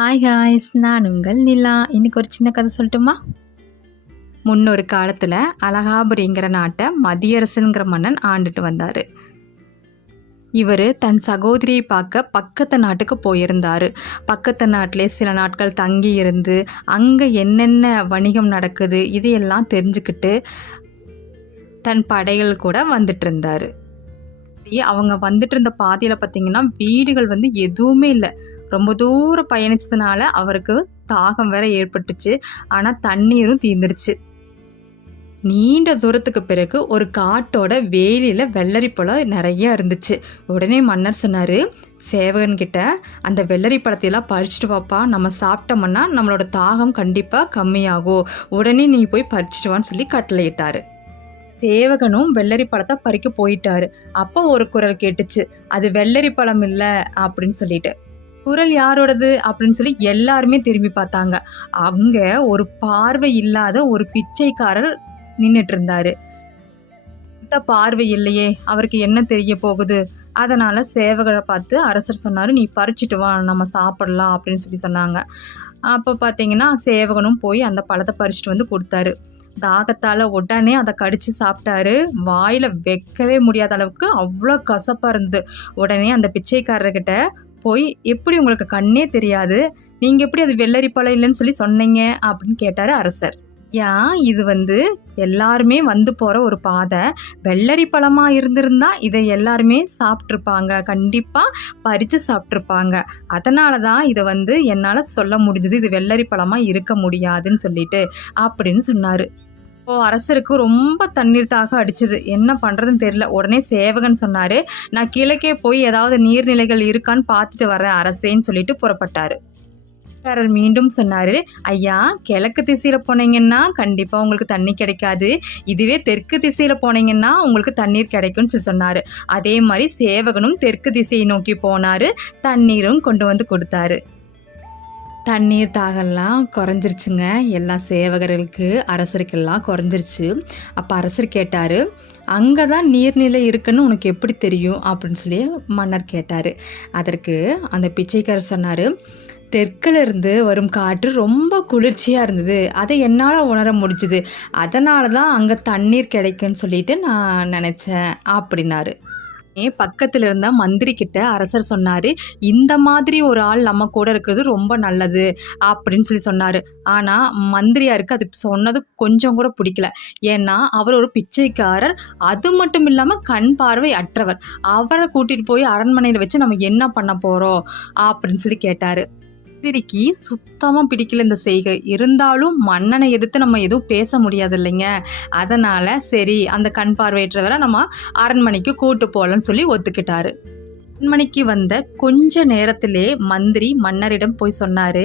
Hi ஹாய்ஸ் நான் உங்கள் நிலா. இன்னைக்கு ஒரு சின்ன கதை சொல்லட்டுமா? முன்னொரு காலத்தில் அலகாபுரிங்கிற நாட்டை மதியரசனுங்கிற மன்னன் ஆண்டுட்டு வந்தார். இவர் தன் சகோதரியை பார்க்க பக்கத்து நாட்டுக்கு போயிருந்தார். பக்கத்து நாட்டிலே சில நாட்கள் தங்கி இருந்து அங்கே என்னென்ன வணிகம் நடக்குது இதையெல்லாம் தெரிஞ்சுக்கிட்டு தன் படைகள் கூட வந்துட்டு இருந்தார். அவங்க வந்துட்டு இருந்த பாதையில் பார்த்தீங்கன்னா வீடுகள் வந்து எதுவுமே இல்லை. ரொம்ப தூரம் பயணிச்சதுனால அவருக்கு தாகம் வேற ஏற்பட்டுச்சு. ஆனால் தண்ணீரும் தீர்ந்துருச்சு நீண்ட தூரத்துக்கு பிறகு ஒரு காட்டோட வேலியில் வெள்ளரிப்பழம் நிறைய இருந்துச்சு. உடனே மன்னர் சொன்னார் சேவகன்கிட்ட அந்த வெள்ளரி பழத்தையெல்லாம் பறிச்சுட்டு வாப்பா. நம்ம சாப்பிட்டோம்னா நம்மளோட தாகம் கண்டிப்பாக கம்மியாகும். உடனே நீ போய் பறிச்சுட்டு வான்னு சொல்லி கட்டளையிட்டாரு. சேவகனும் வெள்ளரி பழத்தை பறிக்க போயிட்டாரு. அப்போ ஒரு குரல் கேட்டுச்சு அது வெள்ளரி பழம் இல்லை அப்படின்னு சொல்லிட்டு. குரல் யாரோடது அப்படின்னு சொல்லி எல்லாருமே திரும்பி பார்த்தாங்க. அவங்க ஒரு பார்வை இல்லாத ஒரு பிச்சைக்காரர் நின்றுட்டு இருந்தாரு பார்வை இல்லையே அவருக்கு என்ன தெரிய போகுது? அதனால சேவகரை பார்த்து அரசர் சொன்னாரு நீ பறிச்சிட்டு வா நம்ம சாப்பிடலாம் அப்படின்னு சொல்லி சொன்னாங்க. அப்போ பார்த்தீங்கன்னா சேவகனும் போய் அந்த பழத்தை பறிச்சுட்டு வந்து கொடுத்தாரு. தாகத்தால் உடனே அதை கடித்து சாப்பிட்டாரு. வாயில் வைக்கவே முடியாத அளவுக்கு அவ்வளோ கசப்பாக இருந்தது. உடனே அந்த பிச்சைக்காரர்கிட்ட போய் எப்படி உங்களுக்கு கண்ணே தெரியாது? நீங்கள் எப்படி அது வெள்ளரி பழம் இல்லைன்னு சொல்லி சொன்னீங்க? அப்படின்னு கேட்டார் அரசர். ஏன்? இது வந்து எல்லாருமே வந்து போகிற ஒரு பாதை. வெள்ளரி பழமாக இருந்திருந்தா இதை எல்லாருமே சாப்பிட்ருப்பாங்க கண்டிப்பாக பறித்து சாப்பிட்ருப்பாங்க அதனால தான் இதை வந்து என்னால் சொல்ல முடிஞ்சது. இது வெள்ளரி பழமாக இருக்க முடியாதுன்னு சொல்லிட்டு அப்படின்னு சொன்னார். இப்போ அரசருக்கு ரொம்ப தண்ணீர் தாக அடிச்சது. என்ன பண்ணுறதுன்னு தெரியல. உடனே சேவகன் சொன்னார் நான் கிழக்கே போய் ஏதாவது நீர்நிலைகள் இருக்கான்னு பார்த்துட்டு வரேன் அரசேன்னு சொல்லிட்டு புறப்பட்டார். காரர் மீண்டும் சொன்னார் ஐயா கிழக்கு திசையில் போனீங்கன்னா கண்டிப்பாக உங்களுக்கு தண்ணி கிடைக்காது. இதுவே தெற்கு திசையில் போனீங்கன்னா உங்களுக்கு தண்ணீர் கிடைக்கும்னு சொல்லி சொன்னார். அதே மாதிரி சேவகனும் தெற்கு திசையை நோக்கி போனார். தண்ணீரும் கொண்டு வந்து கொடுத்தாரு. தண்ணீர் தாகம்லாம் குறைஞ்சிருச்சுங்க. எல்லா சேவகர்களுக்கு அரசருக்கெல்லாம் குறைஞ்சிருச்சு. அப்போ அரசர் கேட்டார் அங்கே தான் நீர்நிலை இருக்குன்னு உனக்கு எப்படி தெரியும்? அப்படின்னு சொல்லி மன்னர் கேட்டார். அதற்கு அந்த பிச்சைக்காரர் சொன்னார் தெற்கிலிருந்து வரும் காற்று ரொம்ப குளிர்ச்சியாக இருந்தது. அதை என்னால் உணர முடிஞ்சுது. அதனால தான் அங்கே தண்ணீர் கிடைக்குன்னு சொல்லிட்டு நான் நினச்சேன் அப்படின்னாரு. பக்கத்தில் இருந்த மந்திரி கிட்ட அரசர் சொன்னார் இந்த மாதிரி ஒரு ஆள் நம்ம கூட இருக்கிறது ரொம்ப நல்லது அப்படின்னு சொல்லி சொன்னார். ஆனால் மந்திரியாருக்கு அது சொன்னது கொஞ்சம் கூட பிடிக்கல. ஏன்னா அவர் ஒரு பிச்சைக்காரர் அது மட்டும் இல்லாமல் கண் பார்வை அற்றவர். அவரை கூட்டிகிட்டு போய் அரண்மனையில் வச்சு நம்ம என்ன பண்ண போகிறோம் அப்படின்னு சொல்லி கேட்டார். மந்திரிக்கு சுத்தமாக பிடிக்கல இந்த செய்கை. இருந்தாலும் மன்னனை எதிர்த்து நம்ம எதுவும் பேச முடியாது இல்லைங்க. அதனால் சரி அந்த கண் பார்வையற்றவரை நம்ம அரண்மனைக்கு கூட்டு போகலன்னு சொல்லி ஒத்துக்கிட்டாரு. அரண்மனைக்கு வந்த கொஞ்ச நேரத்திலே மந்திரி மன்னரிடம் போய் சொன்னாரு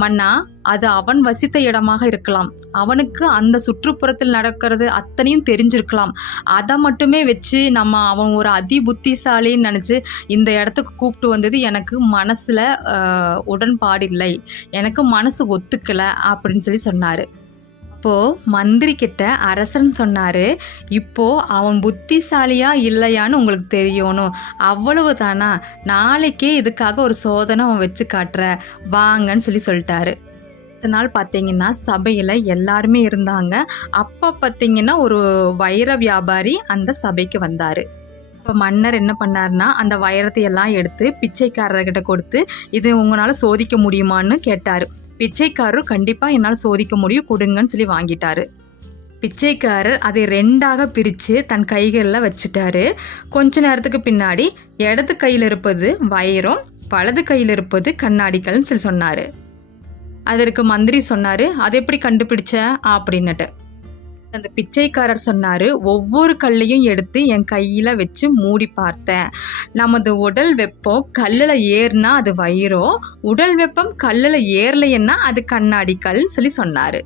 மன்னா அது அவன் வசித்த இடமாக இருக்கலாம். அவனுக்கு அந்த சுற்றுப்புறத்தில் நடக்கிறது அத்தனையும் தெரிஞ்சிருக்கலாம். அதை மட்டுமே வச்சு நம்ம அவன் ஒரு அதி புத்திசாலின்னு நினச்சி இந்த இடத்துக்கு கூப்பிட்டு வந்தது எனக்கு மனசில் உடன்பாடில்லை. எனக்கு மனசு ஒத்துக்கலை அப்படின்னு சொல்லி சொன்னார். அப்போ மந்திரி கிட்ட அரசன் சொன்னார் இப்போ அவன் புத்திசாலியா இல்லையான்னு உங்களுக்கு தெரியணும். அவ்வளவு தானா நாளைக்கே இதுக்காக ஒரு சோதனை அவன் வச்சு காட்டுற. வாங்கன்னு சொல்லி சொல்லிட்டாரு. நாள் பார்த்தீங்கன்னா சபையில் எல்லாருமே இருந்தாங்க. அப்போ பார்த்தீங்கன்னா ஒரு வைர வியாபாரி அந்த சபைக்கு வந்தார். இப்போ மன்னர் என்ன பண்ணார்னா அந்த வைரத்தை எல்லாம் எடுத்து பிச்சைக்காரர்கிட்ட கொடுத்து இது உங்களால் சோதிக்க முடியுமான்னு கேட்டார். பிச்சைக்காரரும் கண்டிப்பாக என்னால் சோதிக்க முடியும் கொடுங்கன்னு சொல்லி வாங்கிட்டாரு. பிச்சைக்காரர் அதை ரெண்டாக பிரித்து தன் கைகளில் வச்சுட்டாரு. கொஞ்ச நேரத்துக்கு பின்னாடி இடது கையில் இருப்பது வயரும் வலது கையில் இருப்பது கண்ணாடிகள்னு சொல்லி சொன்னார். அதற்கு மந்திரி சொன்னார் அதை எப்படி கண்டுபிடிச்ச? அப்படின்னுட்டு. அந்த பிச்சைக்காரர் சொன்னார் ஒவ்வொரு கல்லையும் எடுத்து என் கையில் வச்சு மூடி பார்த்தேன். நமது உடல் வெப்பம் கல்லில் ஏறினா அது வயிறோ உடல் வெப்பம் கல்லில் ஏறலைன்னா அது கண்ணாடி கல்னு சொல்லி சொன்னார்.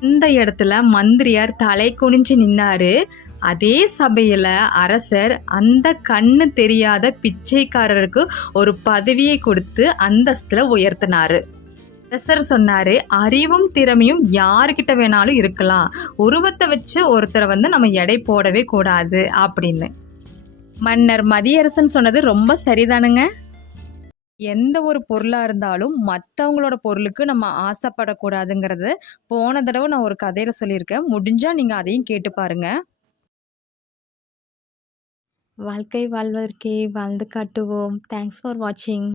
இந்த இடத்துல மந்திரியார் தலை குனிஞ்சு நின்னாரு. அதே சபையில் அரசர் அந்த கண்ணு தெரியாத பிச்சைக்காரருக்கு ஒரு பதவியை கொடுத்து அந்தஸ்தில் உயர்த்தினாரு. அரசர் சொன்னாரு அறிவும் திறமையும் யாருக்கிட்ட வேணாலும் இருக்கலாம். உருவத்தை வச்சு ஒருத்தரை வந்து நம்ம எடை போடவே கூடாது அப்படின்னு. மன்னர் மதியரசன் சொன்னது ரொம்ப சரிதானுங்க. எந்த ஒரு பொருளாக இருந்தாலும் மற்றவங்களோட பொருளுக்கு நம்ம ஆசைப்படக்கூடாதுங்கிறது போன தடவை நான் ஒரு கதையில் சொல்லியிருக்கேன். முடிஞ்சால் நீங்கள் அதையும் கேட்டு பாருங்கள் வாழ்க்கை வாழ்வதற்கே வாழ்ந்து காட்டுவோம். தேங்க்ஸ் ஃபார் வாட்சிங்